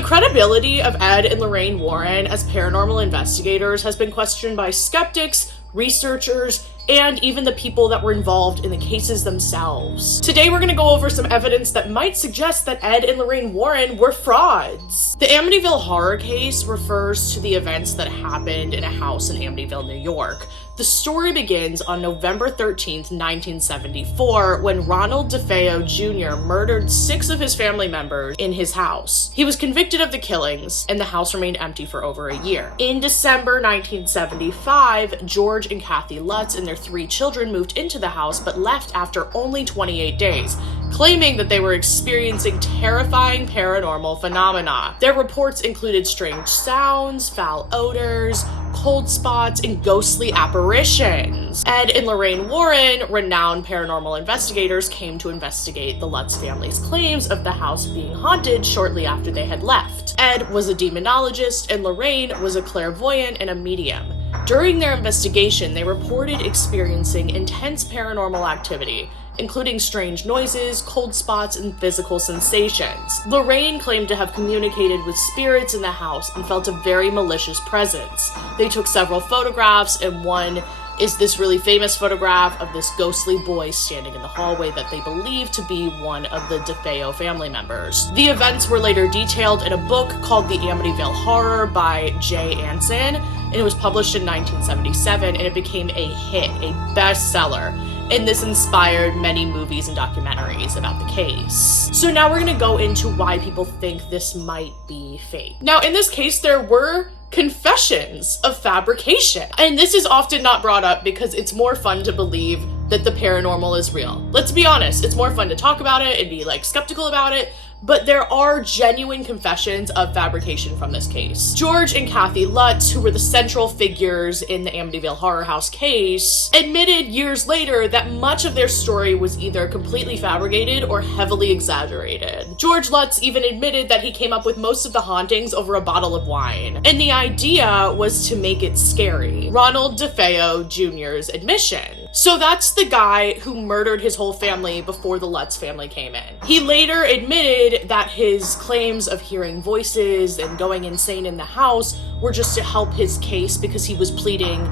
The credibility of Ed and Lorraine Warren as paranormal investigators has been questioned by skeptics, researchers, and even the people that were involved in the cases themselves. Today we're going to go over some evidence that might suggest that Ed and Lorraine Warren were frauds. The Amityville Horror case refers to the events that happened in a house in Amityville, New York. The story begins on November 13th, 1974, when Ronald DeFeo Jr. murdered 6 of his family members in his house. He was convicted of the killings, and the house remained empty for over a year. In December 1975, George and Kathy Lutz and their 3 children moved into the house, but left after only 28 days, claiming that they were experiencing terrifying paranormal phenomena. Their reports included strange sounds, foul odors, cold spots, and ghostly apparitions. Ed and Lorraine Warren, renowned paranormal investigators, came to investigate the Lutz family's claims of the house being haunted shortly after they had left. Ed was a demonologist and Lorraine was a clairvoyant and a medium. During their investigation, they reported experiencing intense paranormal activity, including strange noises, cold spots, and physical sensations. Lorraine claimed to have communicated with spirits in the house and felt a very malicious presence. They took several photographs, and one is this really famous photograph of this ghostly boy standing in the hallway that they believe to be one of the DeFeo family members. The events were later detailed in a book called The Amityville Horror by Jay Anson, and it was published in 1977, and it became a hit, a bestseller. And this inspired many movies and documentaries about the case. So now we're gonna go into why people think this might be fake. Now, in this case, there were confessions of fabrication. And this is often not brought up because it's more fun to believe that the paranormal is real. Let's be honest, it's more fun to talk about it and be like skeptical about it, but there are genuine confessions of fabrication from this case. George and Kathy Lutz, who were the central figures in the Amityville Horror House case, admitted years later that much of their story was either completely fabricated or heavily exaggerated. George Lutz even admitted that he came up with most of the hauntings over a bottle of wine, and the idea was to make it scary. Ronald DeFeo Jr.'s admission. So that's the guy who murdered his whole family before the Lutz family came in. He later admitted that his claims of hearing voices and going insane in the house were just to help his case because he was pleading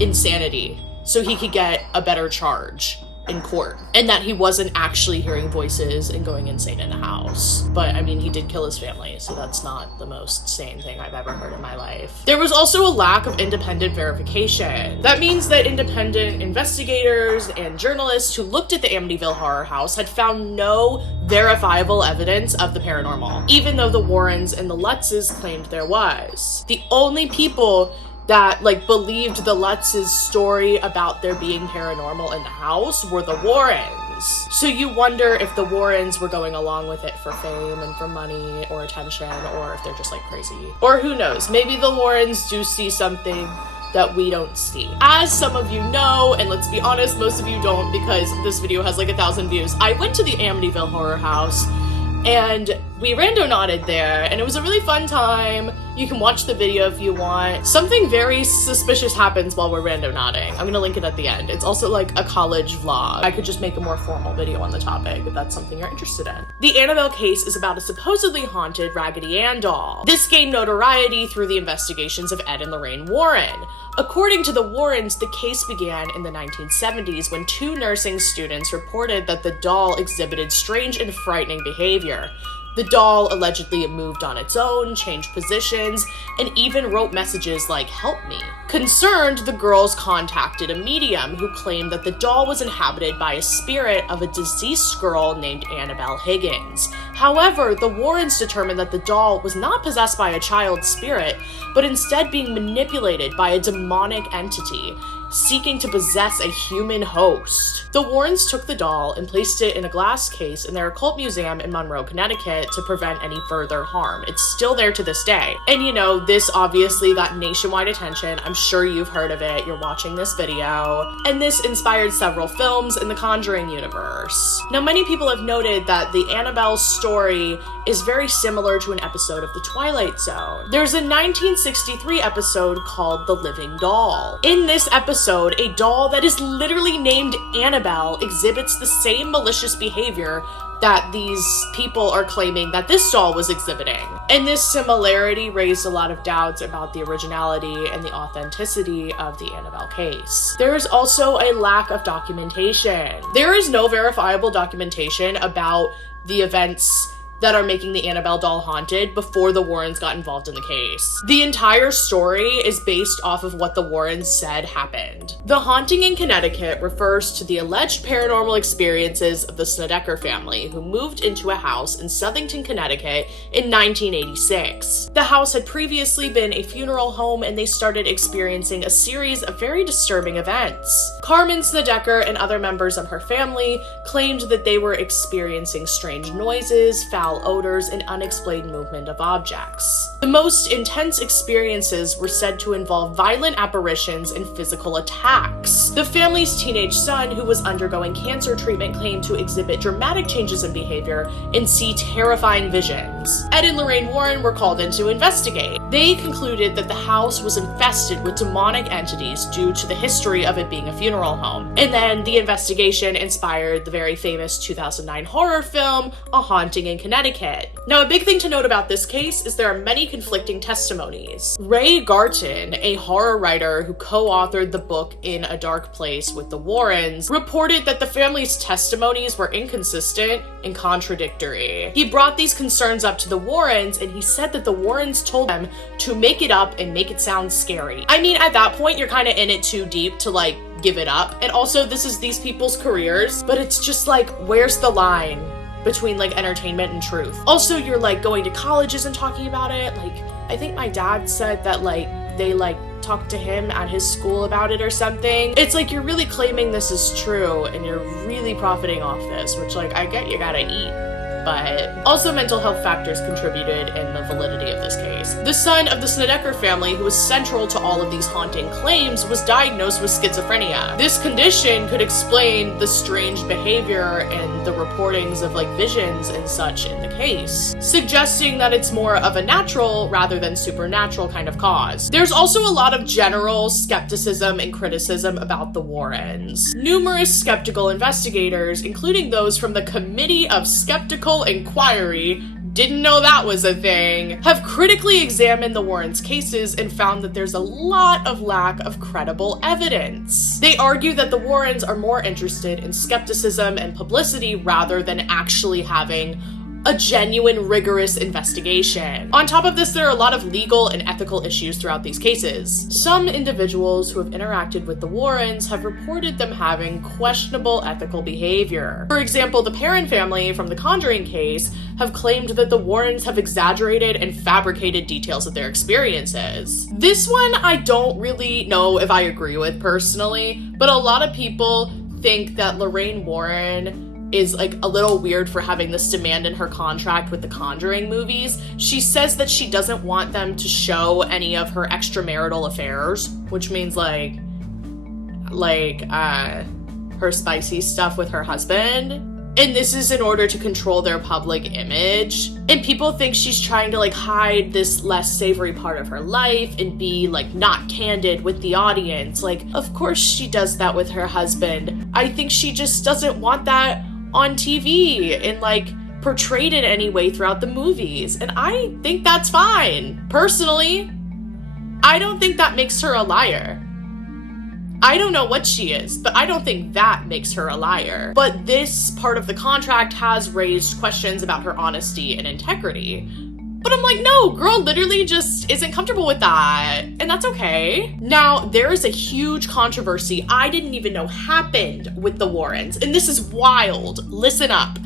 insanity so he could get a better charge in court, and that he wasn't actually hearing voices and going insane in the house. But I mean, he did kill his family, so that's not the most sane thing I've ever heard in my life. There was also a lack of independent verification. That means that independent investigators and journalists who looked at the Amityville Horror House had found no verifiable evidence of the paranormal, even though the Warrens and the Lutzes claimed there was. The only people that believed the Lutz's story about there being paranormal in the house were the Warrens. So you wonder if the Warrens were going along with it for fame and for money or attention, or if they're just crazy. Or who knows, maybe the Warrens do see something that we don't see. As some of you know, and let's be honest, most of you don't because this video has 1,000 views, I went to the Amityville Horror House and we randonauted there, and it was a really fun time. You can watch the video if you want. Something very suspicious happens while we're randonauting. I'm gonna link it at the end. It's also a college vlog. I could just make a more formal video on the topic if that's something you're interested in. The Annabelle case is about a supposedly haunted Raggedy Ann doll. This gained notoriety through the investigations of Ed and Lorraine Warren. According to the Warrens, the case began in the 1970s when 2 nursing students reported that the doll exhibited strange and frightening behavior. The doll allegedly moved on its own, changed positions, and even wrote messages like, "Help me." Concerned, the girls contacted a medium who claimed that the doll was inhabited by a spirit of a deceased girl named Annabelle Higgins. However, the Warrens determined that the doll was not possessed by a child spirit, but instead being manipulated by a demonic entity, seeking to possess a human host. The Warrens took the doll and placed it in a glass case in their occult museum in Monroe, Connecticut to prevent any further harm. It's still there to this day. And this obviously got nationwide attention. I'm sure you've heard of it. You're watching this video. And this inspired several films in the Conjuring universe. Now, many people have noted that the Annabelle story is very similar to an episode of The Twilight Zone. There's a 1963 episode called The Living Doll. In this episode, episode, a doll that is literally named Annabelle exhibits the same malicious behavior that these people are claiming that this doll was exhibiting. And this similarity raised a lot of doubts about the originality and the authenticity of the Annabelle case. There is also a lack of documentation. There is no verifiable documentation about the events that are making the Annabelle doll haunted before the Warrens got involved in the case. The entire story is based off of what the Warrens said happened. The haunting in Connecticut refers to the alleged paranormal experiences of the Snedeker family, who moved into a house in Southington, Connecticut in 1986. The house had previously been a funeral home, and they started experiencing a series of very disturbing events. Carmen Snedeker and other members of her family claimed that they were experiencing strange noises, foul odors, and unexplained movement of objects. The most intense experiences were said to involve violent apparitions and physical attacks. The family's teenage son, who was undergoing cancer treatment, claimed to exhibit dramatic changes in behavior and see terrifying visions. Ed and Lorraine Warren were called in to investigate. They concluded that the house was infested with demonic entities due to the history of it being a funeral home. And then the investigation inspired the very famous 2009 horror film, A Haunting in Connecticut. Now, a big thing to note about this case is there are many conflicting testimonies. Ray Garton, a horror writer who co-authored the book In a Dark Place with the Warrens, reported that the family's testimonies were inconsistent and contradictory. He brought these concerns up to the Warrens, and he said that the Warrens told them to make it up and make it sound scary. I mean, at that point, you're kind of in it too deep to like give it up. And also, this is these people's careers, but it's just like, where's the line between like entertainment and truth? Also, you're like going to colleges and talking about it. Like, I think my dad said that like they like talked to him at his school about it or something. It's like you're really claiming this is true and you're really profiting off this, which like I get you gotta eat. But also mental health factors contributed in the validity of this case. The son of the Snedeker family, who was central to all of these haunting claims, was diagnosed with schizophrenia. This condition could explain the strange behavior and the reportings of like visions and such in the case, suggesting that it's more of a natural rather than supernatural kind of cause. There's also a lot of general skepticism and criticism about the Warrens. Numerous skeptical investigators, including those from the Committee of Skeptical Inquiry, didn't know that was a thing, have critically examined the Warrens' cases and found that there's a lot of lack of credible evidence. They argue that the Warrens are more interested in skepticism and publicity rather than actually having a genuine, rigorous investigation. On top of this, there are a lot of legal and ethical issues throughout these cases. Some individuals who have interacted with the Warrens have reported them having questionable ethical behavior. For example, the Perrin family from the Conjuring case have claimed that the Warrens have exaggerated and fabricated details of their experiences. This one I don't really know if I agree with personally, but a lot of people think that Lorraine Warren is like a little weird for having this demand in her contract with the Conjuring movies. She says that she doesn't want them to show any of her extramarital affairs, which means like her spicy stuff with her husband. And this is in order to control their public image. And people think she's trying to like hide this less savory part of her life and be like not candid with the audience. Like, of course she does that with her husband. I think she just doesn't want that on TV and like portrayed in any way throughout the movies. And I think that's fine. Personally, I don't think that makes her a liar. I don't know what she is, but I don't think that makes her a liar. But this part of the contract has raised questions about her honesty and integrity. But I'm like, no, girl literally just isn't comfortable with that. And that's okay. Now, there is a huge controversy I didn't even know happened with the Warrens. And this is wild. Listen up.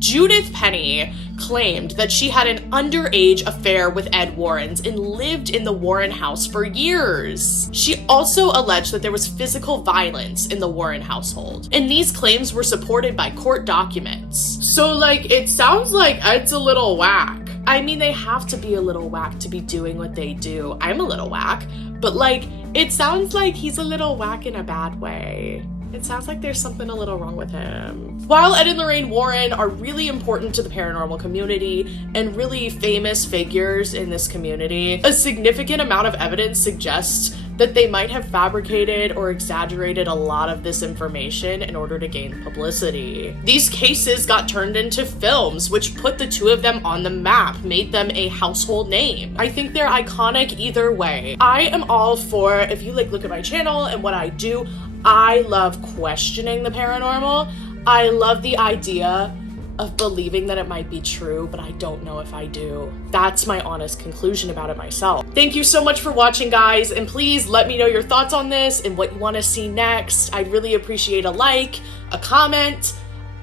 Judith Penny claimed that she had an underage affair with Ed Warren's and lived in the Warren house for years. She also alleged that there was physical violence in the Warren household, and these claims were supported by court documents. So like, it sounds like Ed's a little whack. I mean, they have to be a little whack to be doing what they do. I'm a little whack, but like, it sounds like he's a little whack in a bad way. It sounds like there's something a little wrong with him. While Ed and Lorraine Warren are really important to the paranormal community and really famous figures in this community, a significant amount of evidence suggests that they might have fabricated or exaggerated a lot of this information in order to gain publicity. These cases got turned into films, which put the two of them on the map, made them a household name. I think they're iconic either way. I am all for, if you look at my channel and what I do, I love questioning the paranormal. I love the idea of believing that it might be true, but I don't know if I do. That's my honest conclusion about it myself. Thank you so much for watching, guys, and please let me know your thoughts on this and what you want to see next. I'd really appreciate a like, a comment,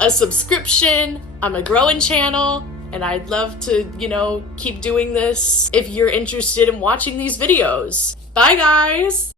a subscription. I'm a growing channel, and I'd love to, keep doing this if you're interested in watching these videos. Bye, guys!